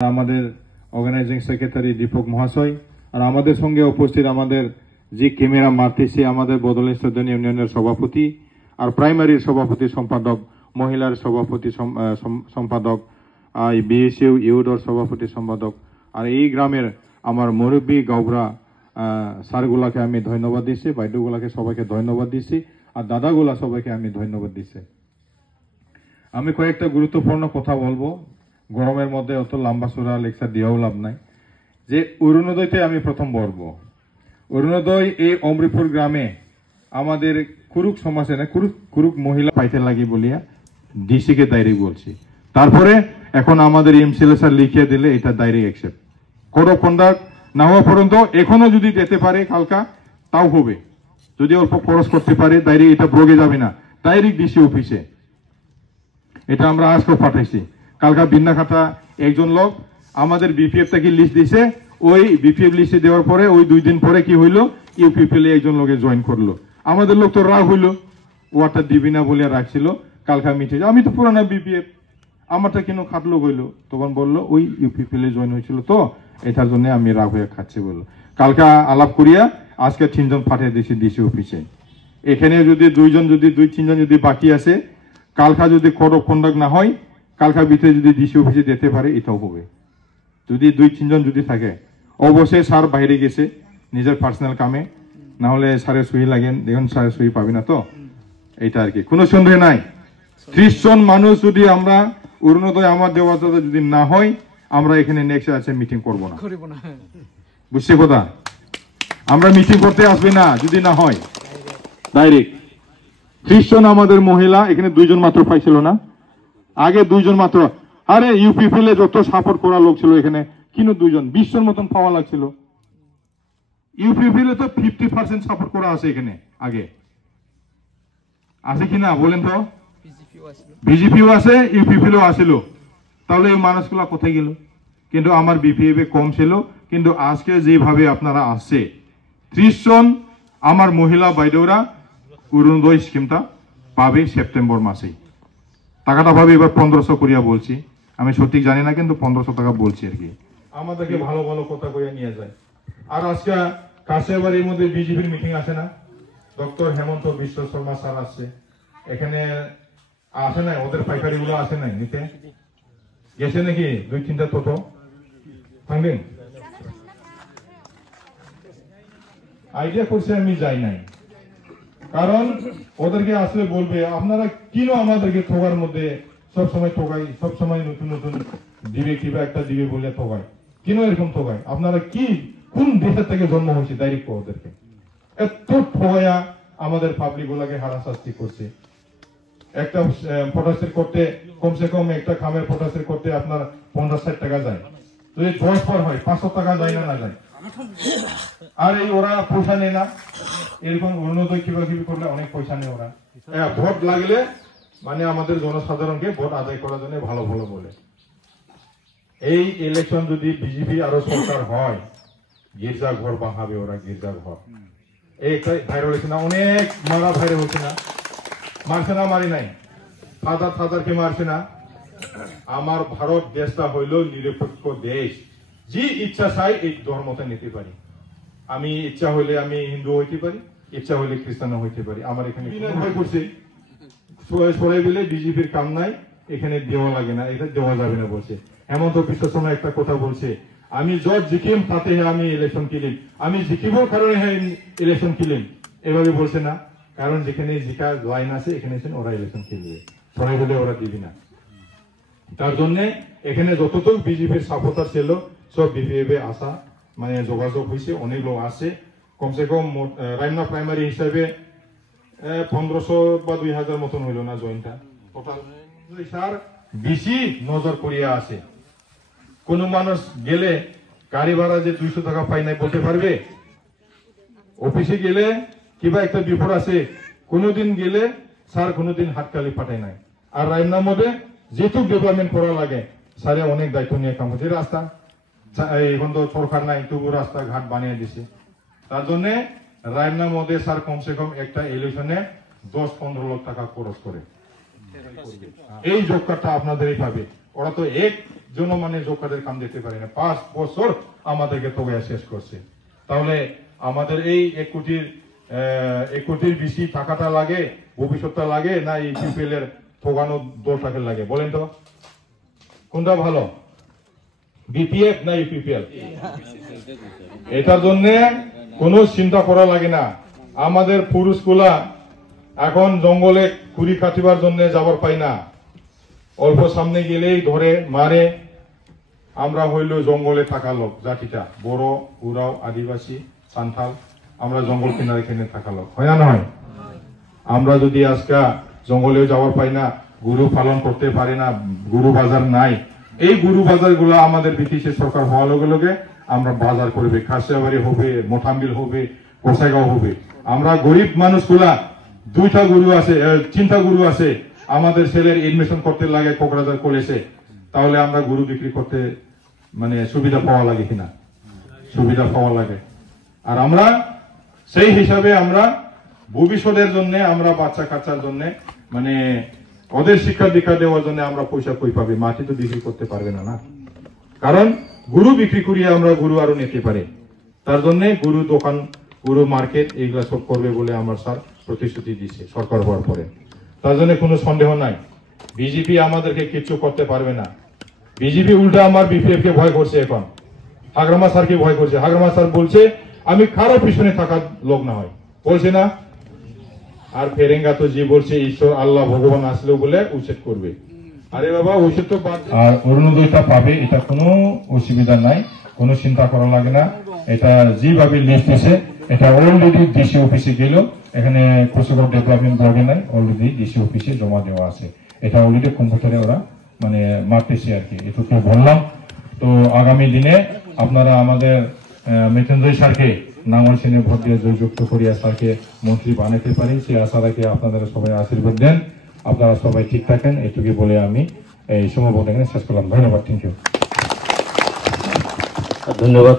আমাদের organising secretary Dipak মহাশয় আর আমাদের সঙ্গে উপস্থিত আমাদের যে ক্যামেরা মারতেছে আমাদের বদল স্টেশন ইউনিয়নের সভাপতি আর প্রাইমারির সভাপতি সম্পাদক মহিলার সভাপতি সম্পাদক বিএসইউ ইউডোর সভাপতি সম্পাদক আর এই গ্রামের আমার মুরব্বী গাওবরা স্যারগুলাকে আমি ধন্যবাদ দিচ্ছি, বাইদেউগুলাকে সবাইকে ধন্যবাদ দিচ্ছি আর দাদাগুলা সবাইকে আমি ধন্যবাদ দিচ্ছি। আমি কয়েকটা গুরুত্বপূর্ণ কথা বলবো, গরমের মধ্যে অত লম্বা চূড়া লেকচার দিয়েও লাভ নাই। যে অরুণোদয়তে আমি প্রথম বলবো, অরুণোদয় এই অমৃতপুর গ্রামে আমাদের কুরুক সমাজে না কুরুক মহিলা পাইতে লাগি বলিয়া ডিসিকে ডাইরেক্ট বলছি, তারপরে এখন আমাদের এমসিএল স্যার লিখিয়ে দিলে এটা direct accept code of conduct না হওয়া পর্যন্ত এখনো যদি যেতে পারে কালকা তাও হবে, যদি অল্প খরচ করতে পারে ডাইরেক্ট এটা ভোগে যাবে না, ডাইরেক্ট ডিসি অফিসে। এটা আমরা আজকেও পাঠাইছি। কালকা বিন্নাখাতা একজন লোক আমাদের বিপিএফ থেকে লিস্ট দিছে, ওই বিপিএফ লিস্টে দেওয়ার পরে ওই 2 দিন পরে কি হইলো, ইউপিপিএল একজন লোকে জয়েন করলো। আমাদের লোক তো রাগ হইলো, ওয়াটার দিবি না বলে রাখছিল, কালকা মিটে আমি তো পুরানা বিপিএফ, আমারটা কেন খাটলো হইলো, তখন বললো ওই ইউপিপিএল এ জয়েন হয়েছিল তো এটার জন্য আমি রাগ হয়ে খাচ্ছি বললো। কালকা আলাপ করিয়া আজকে 3 জন পাঠিয়ে দিয়েছি ডিসি অফিসে। এখানে যদি 2-3 জন যদি বাকি আছে, কালকা যদি কোড অফ কন্ডাক্ট না হয়, কালকার ভিতরে যদি ডিসি অফিসে যেতে পারে এটাও হবে। যদি 2-3 জন যদি থাকে, অবশ্যই স্যার বাইরে গেছে নিজের পার্সোনাল কামে, না হলে স্যারের সই লাগেন, দেখুন স্যারের সই পাবি না তো, এইটা আর কি, কোনো সন্দেহ নাই। 30 জন মানুষ যদি আমরা অরুণোদয় আমার দেওয়া যদি না হয়, আমরা এখানে নেক্সট আছে মিটিং করবো না, বুঝছে কথা, আমরা মিটিং করতে আসবে না যদি না হয় ডাইরেক্ট। 30 জন আমাদের মহিলা, এখানে 2 জন মাত্র পাইছিল না, আগে 2 জন মাত্র, আরে ইউপিপিএল যত সাপোর্ট করা লোক ছিল এখানে কিন্তু 2 জন 20 জন মতন পাওয়া লাগছিল। ইউপিপিএল তো 50% সাপোর্ট করা আছে এখানে, আগে আছে কিনা বলেন তো? বিজেপিও আছে, ইউপিপিএলও আসছিল, তাহলে এই মানুষগুলা কোথায় গেল? কিন্তু আমার বিপিএফ কম ছিল, কিন্তু আজকে যেভাবে আপনারা আসছে 30 জন আমার মহিলা বাইদেউরা অরুণোদয় স্কিমটা পাবে সেপ্টেম্বর মাসেই। টাকাটা পাবে এবার 1500 করিয়া বলছি, আমি সঠিক জানি না, কিন্তু 1500 টাকা বলছি আর কি। আমাদেরকে ভালো ভালো কথা কইয়া নিয়ে যায়। আর আজকে কাশিয়াবাড়ির মধ্যে বিজেপির মিটিং আছে না, ডক্টর হেমন্ত বিশ্ব শর্মা স্যার আসছে, এখানে আসে নাই, ওদের পাইকারি গুলো আসে নাই নিতে গেছে নাকি? 2-3টা টোটো থাকবেন, আইডিয়া করছে, আমি যাই নাই, কারণ ওদেরকে আসলে বলবে আপনারা কিনো আমাদেরকে ঠোকার মধ্যে সবসময় ঠোকাই, সবসময় নতুন নতুন দিবে, কিবা একটা দিবে বলে ঠোকায়, কিনো এরকম ঠোকায়, আপনারা কি কোন দেশের থেকে জন্ম হয়েছে ডাইরেক্ট ওদেরকে এত ঠোয়া আমাদের পাবলিক গুলাকে হারাশাস্তি করছে। একটা পটাশের করতে কমসে কম একটা খামের পটাশের করতে আপনার 50-60 টাকা যায়, যদি 10 পর হয় 500 টাকা যায় না যায়। আর এই ওরা পয়সা নেয় না, এরকম অরুণোদয় কিবা করলে অনেক পয়সা নেয় ওরা। ভোট লাগলে মানে আমাদের জনসাধারণকে ভোট আদায় করার জন্য ভালো ভালো বলে। এই ইলেকশন যদি বিজেপি আরো সরকার হয়, গির্জা ঘর বাঁধাবে ওরা, গির্জা ঘর। এই ভাইরাল হয়েছে না, অনেক মারা ভাইরাল হয়েছে না, মারছে না, মারি নাই, ফাদারকে মারছে না। আমার ভারত দেশটা হইল নিরপেক্ষ দেশ, যে ইচ্ছা চাই এই ধর্মটা নিতে পারি, আমি ইচ্ছা হইলে আমি হিন্দু হইতে পারি, ইচ্ছা হইলে খ্রিস্টান হইতে পারি। আমার এখানে করছে সবাই বলে বিজেপির কাম নাই, এখানে দেওয়া লাগে না, এটা দেওয়া যাবে না বলছে। হেমন্ত বিশ্ব শর্মা একটা কথা বলছে, আমি যত জিকিম তাতে আমি ইলেকশন কিলিম, আমি জিকিবর কারণে ইলেকশন কিলিম, এভাবে বলছে না, কারণ যেখানে জিকার লাইন আছে এখানে ওরা ইলেকশন খেলবে, সবাই বলে ওরা দিবি না। তার জন্য এখানে যতটুকু বিজেপির সাপোর্টার ছিল সব বিপিএফ এ আসা মানে যোগাযোগ হয়েছে, অনেক লোক আসছে, কমসে কম রাইমনা প্রাইমারি হিসাবে 1500 বা 2000 মতন হইল না জয়েন্টটা টোটাল। স্যার বেশি নজর করিয়া আছে, কোন মানুষ গেলে গাড়ি ভাড়া যে 200 টাকা পাই নাই বলতে পারবে? অফিসে গেলে কিবা একটা বিপদ আছে, কোনোদিন গেলে স্যার কোনোদিন হাতকালি পাঠায় নাই। আর রাইমনার মধ্যে যেটুক ডেভেলপমেন্ট করা লাগে স্যারে অনেক দায়িত্ব নিয়ে কাম করছে। রাস্তা এখন তো সরকার নাই, তবু রাস্তা ঘাট বানিয়ে দিছে। তার জন্য রাইমনার মধ্যে স্যার কমসে কম একটা ইলেকশনে 10-15 লাখ টাকা খরচ করে, এই জব কার্ডটা আপনাদেরই পাবে। ওরা তো একজন মানে জব কার্ডের কাম দিতে পারে না, 5 বছর আমাদেরকে তোগায় শেষ করছে। তাহলে আমাদের এই 1 কোটির বেশি টাকাটা লাগে, ভবিষ্যৎটা লাগে, না ইউপিপিএল এর ঠোকানো 10 টাকা লাগে? বলেন তো কোনটা ভালো, বিপিএফ না ইউপিপিএল? এটার জন্য কোনো চিন্তা করা লাগে না। আমাদের পুরুষগুলা এখন জঙ্গলে কুড়ি কাটিবার জন্য যাবার পাই না, অল্প সামনে গেলেই ধরে মারে। আমরা হইল জঙ্গলে থাকা লোক, জাতিটা বড়, উরাও, আদিবাসী, সান্থাল, আমরা জঙ্গল কিনারে কিনে থাকা লোক, হয় না নয়? আমরা যদি আজকে জঙ্গলেও যাওয়ার পাই না, গরু পালন করতে পারি না, গরু বাজার নাই, এই গরু বাজার গুলা আমাদের ব্রিটিশের সরকার হওয়ার লগে লগে আমরা বাজার করবে, খাসিয়াবাড়ি হবে, মোটামবিল হবে, কোষাইগাঁও হবে। আমরা গরিব মানুষগুলা 2টা গরু আছে, 3টা গরু আছে, আমাদের ছেলের এডমিশন করতে লাগে কোকরাঝার কলেজে, তাহলে আমরা গরু বিক্রি করতে মানে সুবিধা পাওয়া লাগে কিনা? সুবিধা পাওয়া লাগে। আর আমরা সেই হিসাবে আমরা ভবিষ্যতের জন্য, আমরা বাচ্চা কাচ্চার জন্য মানে ওদের শিক্ষা দীক্ষা দেওয়ার জন্য আমরা পয়সা কই পাবে? মাটি তো বিক্রি করতে পারবে না, না? কারণ গরু বিক্রি করিয়ে আমরা গরু আরো নিতে পারি, তার জন্য গরু দোকান, গরু মার্কেট এগুলা সব করবে বলে আমার স্যার প্রতিশ্রুতি দিয়েছে সরকার হওয়ার পরে। তার জন্য কোনো সন্দেহ নাই, বিজেপি আমাদেরকে কিচ্ছু করতে পারবে না। বিজেপি উল্টা আমার বিপিএফ কে ভয় করছে, এখন হাগ্রামা স্যারকে ভয় করছে। হাগ্রামা স্যার বলছে আমি কারো পিছনে থাকার লোক না হয়, বলছে না? আর ফেরেঙ্গা তো যে বলছে ঈশ্বর আল্লাহ ভগবান আসলেও বলে উচ্ছেদ করবে। আরে বাবা, উচ্ছেদ তো আর অরুণোদয়টা পাবে, এটা কোনো অসুবিধা নাই, কোনো চিন্তা করা লাগে না। এটা যেভাবে লিস্ট আছে, এটা অলরেডি ডিসি অফিসে গেল, এখানে কোচবিহার ডেভেলপমেন্ট ব্লগে নাই, অলরেডি ডিসি অফিসে জমা দেওয়া আছে। এটা অলরেডি কম্পিউটারে ওরা মানে মারতেছে আর কি, এটুকু বললাম। তো আগামী দিনে আপনারা আমাদের মৃত্যুঞ্জয় স্যারকে নাঙ্গল সেনে ভোট দিয়ে জয়যুক্ত করিয়া স্যারকে মন্ত্রী বানাতে পারি, সেই আশা রাখে আপনারা সবাই আশীর্বাদ দেন, আপনারা সবাই ঠিক থাকেন, এটুকু বলে আমি এই সময় শেষ করলাম। ধন্যবাদ, থ্যাংক ইউ, ধন্যবাদ।